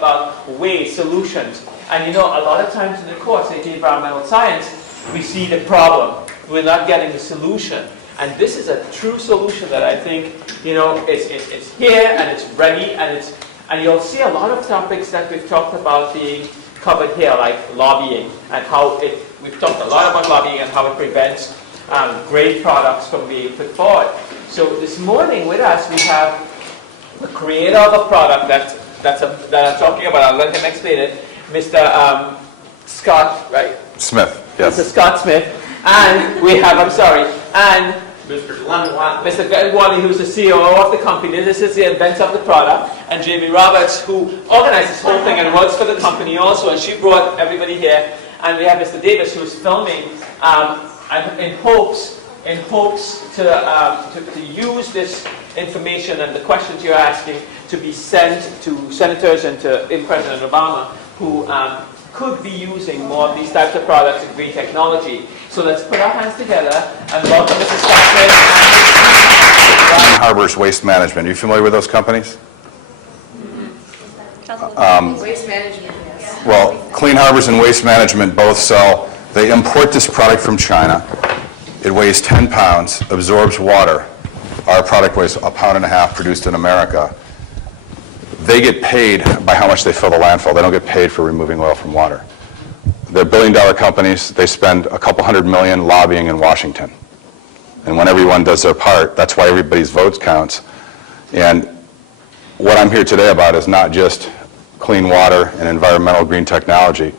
about ways, solutions. And you know, a lot of times in the course, like environmental science, we see the problem. We're not getting the solution. And this is a true solution that I think, you know, it's here and it's ready, and you'll see a lot of topics that we've talked about being covered here, like lobbying, and how we've talked a lot about lobbying and how it prevents great products from being put forward. So this morning with us, we have the creator of a product that I'm talking about. I'll let him explain it, Mr. Scott, right? Smith, yes. Mr. Scott Smith. And we have, and Mr. Glenn Wally, who's the COO of the company. This is the inventor of the product. And Jamie Roberts, who organized this whole thing and works for the company also. And she brought everybody here. And we have Mr. Davis, who's filming in hopes to use this information and the questions you're asking to be sent to senators and to President Obama, who could be using more of these types of products and green technology. So let's put our hands together and welcome Mr. Scott Smith. Clean Harbors Waste Management. Are you familiar with those companies? Waste management, yes. Well, Clean Harbors and Waste Management both sell, they import this product from China. It weighs 10 pounds, absorbs water. Our product weighs 1.5 pounds produced in America. They get paid by how much they fill the landfill. They don't get paid for removing oil from water. They're billion-dollar companies. They spend a couple $100 million lobbying in Washington. And when everyone does their part, that's why everybody's votes counts. And what I'm here today about is not just clean water and environmental green technology.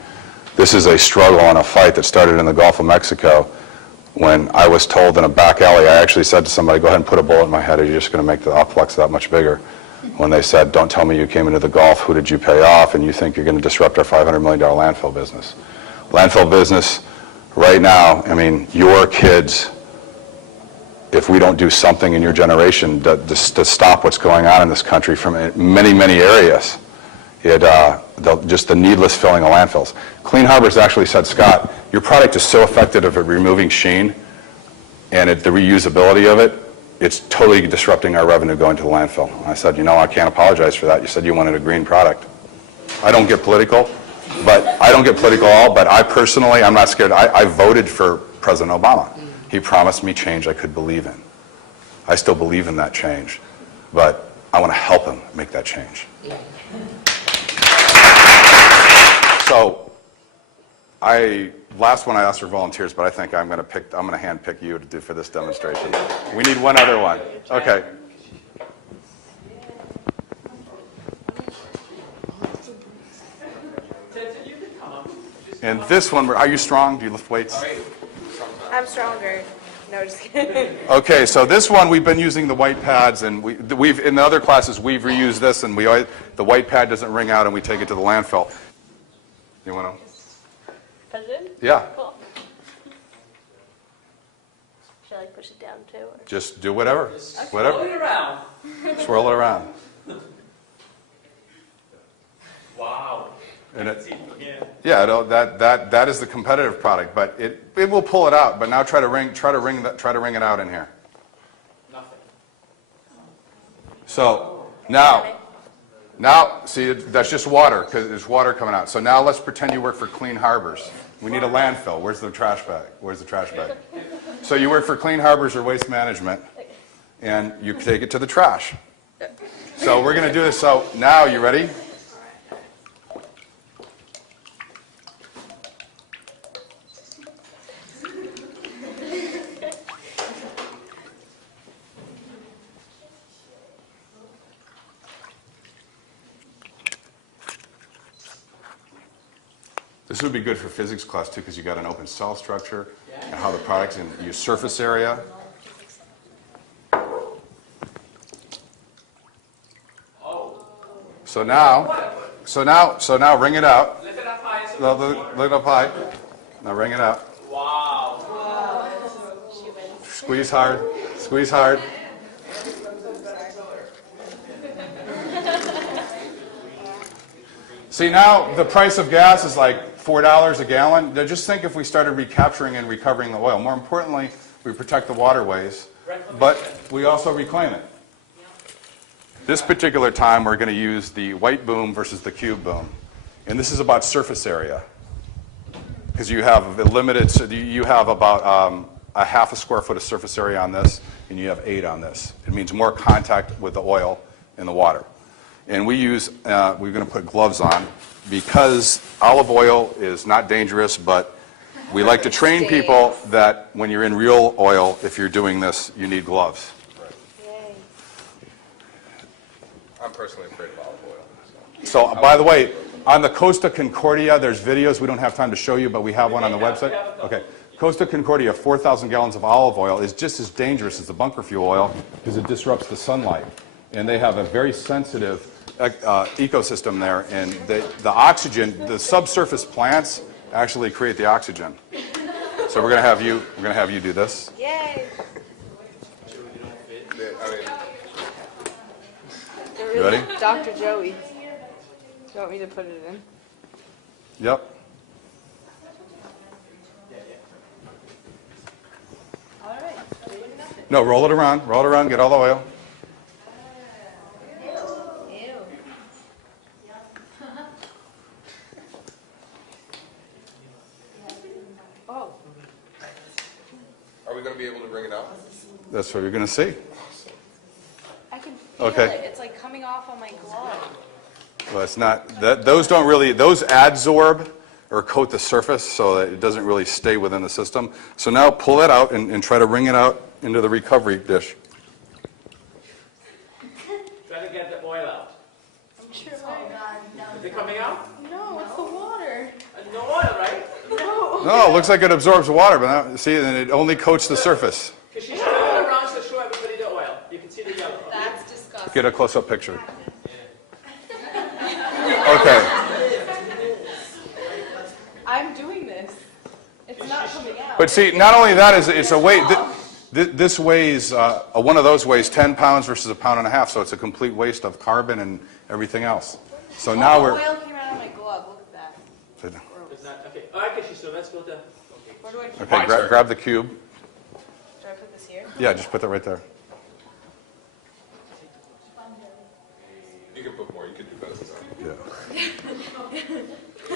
This is a struggle and a fight that started in the Gulf of Mexico when I was told in a back alley, I actually said to somebody, go ahead and put a bullet in my head, or you're just going to make the OPFLEX that much bigger. When they said, don't tell me you came into the Gulf, who did you pay off, and you think you're going to disrupt our $500 million landfill business. Landfill business, right now, I mean, your kids, if we don't do something in your generation to stop what's going on in this country from many, many areas, just the needless filling of landfills. Clean Harbors actually said, Scott, your product is so effective at removing sheen and the reusability of it, it's totally disrupting our revenue going to the landfill. I said, you know, I can't apologize for that. You said you wanted a green product. I don't get political, but I personally, I'm not scared. I voted for President Obama. He promised me change I could believe in. I still believe in that change, but I want to help him make that change. So, last one I asked for volunteers, but I think I'm going to hand pick you to do for this demonstration. We need one other one. Okay. And this one, are you strong? Do you lift weights? I'm stronger. No, just kidding. Okay, so this one we've been using the white pads, and we've in the other classes we've reused this, and the white pad doesn't ring out, and we take it to the landfill. You want to? President? Yeah. Cool. Should I push it down too? Or? Just do whatever. Whatever. Swirl it around. Swirl it around. Wow. And that is the competitive product, but it will pull it out. But now try to ring it out in here. Nothing. So now see that's just water because there's water coming out. So now let's pretend you work for Clean Harbors. We need a landfill. Where's the trash bag? Where's the trash bag? So you work for Clean Harbors or Waste Management, and you take it to the trash. So we're going to do this. So now you ready? This would be good for physics class too, because you got an open cell structure and how the products in your surface area. So now ring it out. Lift it up high. Lift it up high. Now ring it out. Wow. Squeeze hard. Squeeze hard. See, now the price of gas is like $4 a gallon. Now just think if we started recapturing and recovering the oil. More importantly, we protect the waterways, but we also reclaim it. This particular time, we're going to use the white boom versus the cube boom. And this is about surface area. Because you have a limited, so you have about a half a square foot of surface area on this, and you have 8 on this. It means more contact with the oil and the water. And we use, we're going to put gloves on because olive oil is not dangerous, but we like to train people that when you're in real oil, if you're doing this, you need gloves. Yay. I'm personally afraid of olive oil. So, by the way, on the Costa Concordia, there's videos we don't have time to show you, but we have one on the website. Okay. Costa Concordia, 4,000 gallons of olive oil is just as dangerous as the bunker fuel oil because it disrupts the sunlight. And they have a very sensitive ecosystem there. And the oxygen, the subsurface plants actually create the oxygen. So we're going to have you do this. Yay. You ready? Dr. Joey. You want me to put it in? Yep. No, roll it around, get all the oil. Are we going to be able to bring it out? That's what you're going to see. I can feel Okay. it. It's like coming off on my glove. Well, it's not, those don't really, those adsorb or coat the surface so that it doesn't really stay within the system. So now pull it out and try to wring it out into the recovery dish. Try to get the oil out. I'm sure. Oh, God. Is it coming out? No, it's the water. No oil, right? No. No, it looks like it absorbs water, but now, see, then it only coats the surface. Because she's turning it around to show everybody the oil. You can see the yellow. That's disgusting. Get a close-up picture. Okay. I'm doing this. It's not coming out. But see, not only that is it's a weight. This weighs one of those weighs 10 pounds versus 1.5 pounds, so it's a complete waste of carbon and everything else. So now All we're. the oil came out of my glove. Look at that. It's not, okay. All right, Kishi, so let's go to... Where do I keep Okay, grab the cube. Should I put this here? Yeah, just put that right there. You can put more. You can do better than that.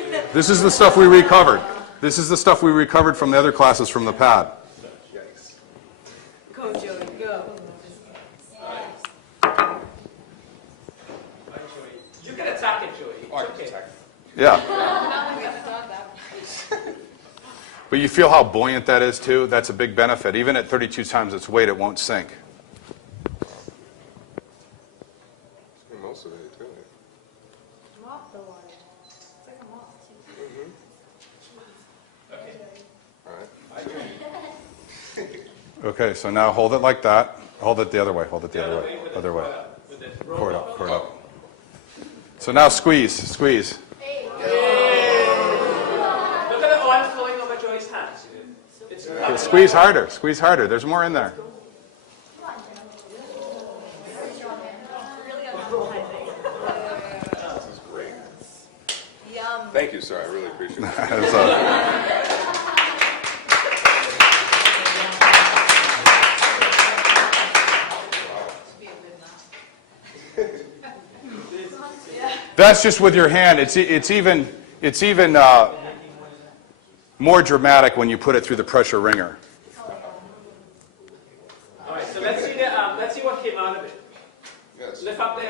Yeah. This is the stuff we recovered. This is the stuff we recovered from the other classes from the pad. Yikes. Go, Joey, go. You can attack it, Joey. It's Oh, I can okay. attack. Yeah. But you feel how buoyant that is too? That's a big benefit. Even at 32 times its weight, it won't sink. Most of it, too. Mop the water. It's like a mop. All right. Okay, so now hold it like that. Hold it the other way. Hold it the other way. Other way. With this. Pour it up. Pour it up. So now squeeze. Squeeze. Look at the oil flowing over Joey's hands. It's Okay, squeeze harder. Squeeze harder. There's more in there. This is great. Yum. Thank you, sir. I really appreciate it. That's all. That's just with your hand. It's even more dramatic when you put it through the pressure wringer. All right, so let's see what came out of it. Yes. Lift up the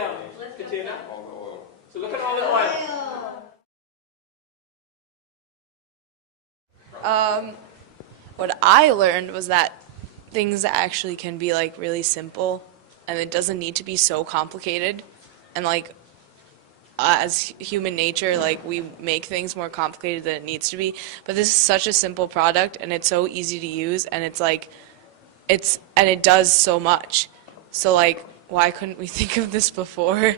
container. All the oil. So look at all the oil. What I learned was that things actually can be like really simple and it doesn't need to be so complicated. And like as human nature, like we make things more complicated than it needs to be. But this is such a simple product and it's so easy to use and it's like, and it does so much. So like, why couldn't we think of this before?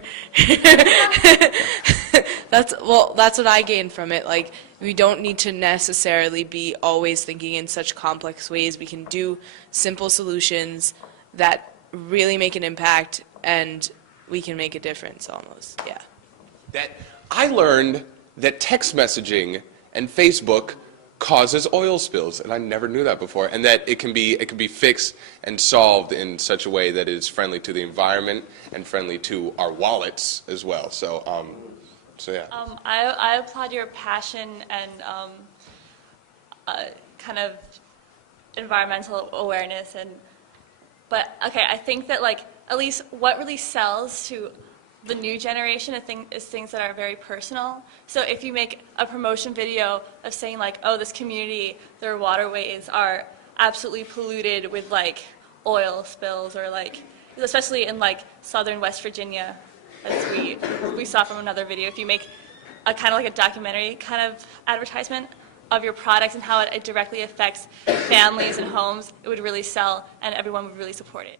That's what I gained from it. Like, we don't need to necessarily be always thinking in such complex ways. We can do simple solutions that really make an impact, and we can make a difference almost, yeah. That I learned that text messaging and Facebook causes oil spills, and I never knew that before, and that it can be fixed and solved in such a way that is friendly to the environment and friendly to our wallets as well. So, yeah. I applaud your passion and kind of environmental awareness, but okay, I think that like at least what really sells to the new generation is things that are very personal. So if you make a promotion video of saying like, oh, this community, their waterways are absolutely polluted with like oil spills, or like, especially in like southern West Virginia, as we saw from another video, if you make a kind of like a documentary kind of advertisement of your products and how it directly affects families and homes, it would really sell and everyone would really support it.